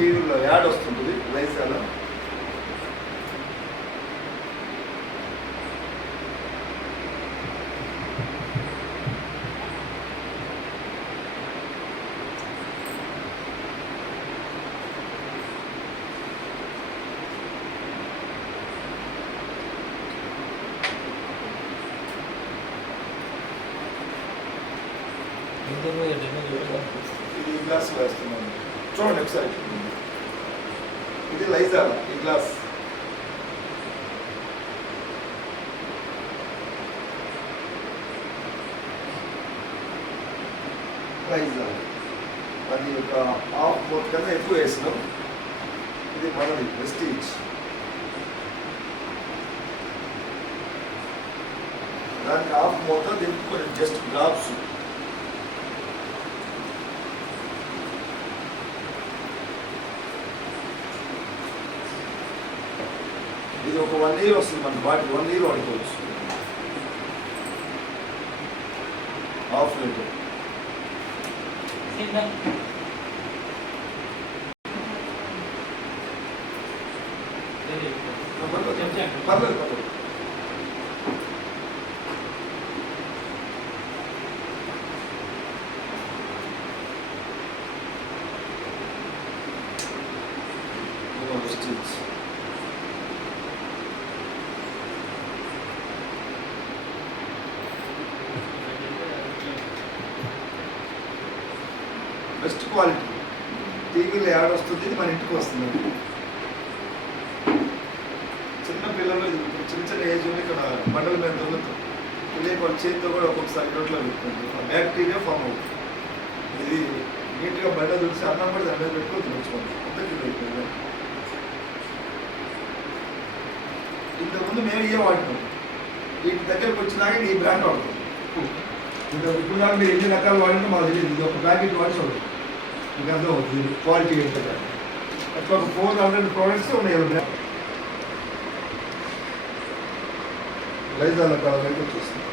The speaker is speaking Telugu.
టీవీలో యాడ్ వస్తుంటుంది లైజాలో. ఇది ఈ గ్లాస్ వేస్తున్నాను, చూడండి ఒకసారి. ఇది లైజాల్ ఈ గ్లాస్. లైజాల్ అది ఒక హాఫ్ బోట్ కన్నా ఎక్కువ వేసినాం. ఇది మనది ప్రెస్టీజ్. దానికి హాఫ్ మూత, దీనికి కొన్ని జస్ట్ డ్రాప్స్. ఇది ఒక 1 year వస్తుంది మనకి, బాటిల్ 1 year వాడుకోవచ్చు. Half litre. పర్లేదు పర్లేదు. Stitch best quality. టీవీలో యాడ్ వస్తుంది, ఇది మన ఇంటికి వస్తుంది. చిన్న పిల్లలు, చిన్న చిన్న ఏజ్ ఉంది ఇక్కడ బండల మీద దొరుకుతుంది. తెలియక వాళ్ళ చేతితో కూడా ఒక్కొక్కసారి రోడ్లో పెట్టుకుంటుంది. బ్యాక్టీరియా ఫామ్ అవుతుంది. ఇది నీట్గా బండ తుడిసి అన్నం కూడా దాని మీద పెట్టుకొని తినచ్చుకోండి. అంతకి అయిపోయింది. ఇంతకుముందు మేము ఇవే వాడుతాం. వీటి దగ్గరకు వచ్చినాక ఈ బ్రాండ్ వాడతాం. ఇప్పుడు దాకా మీరు ఎన్ని రకాలు వాడినా మాకు తెలియదు. ఇది ఒక ప్యాకెట్ వాడి చూడండి, మీకు అర్థం అవుతుంది క్వాలిటీ ఏంటంటే. అట్లా ఒక 400 ప్రోడక్ట్స్ ఉన్నాయి. లైజాల్ కావాలంటే వచ్చేస్తుంది.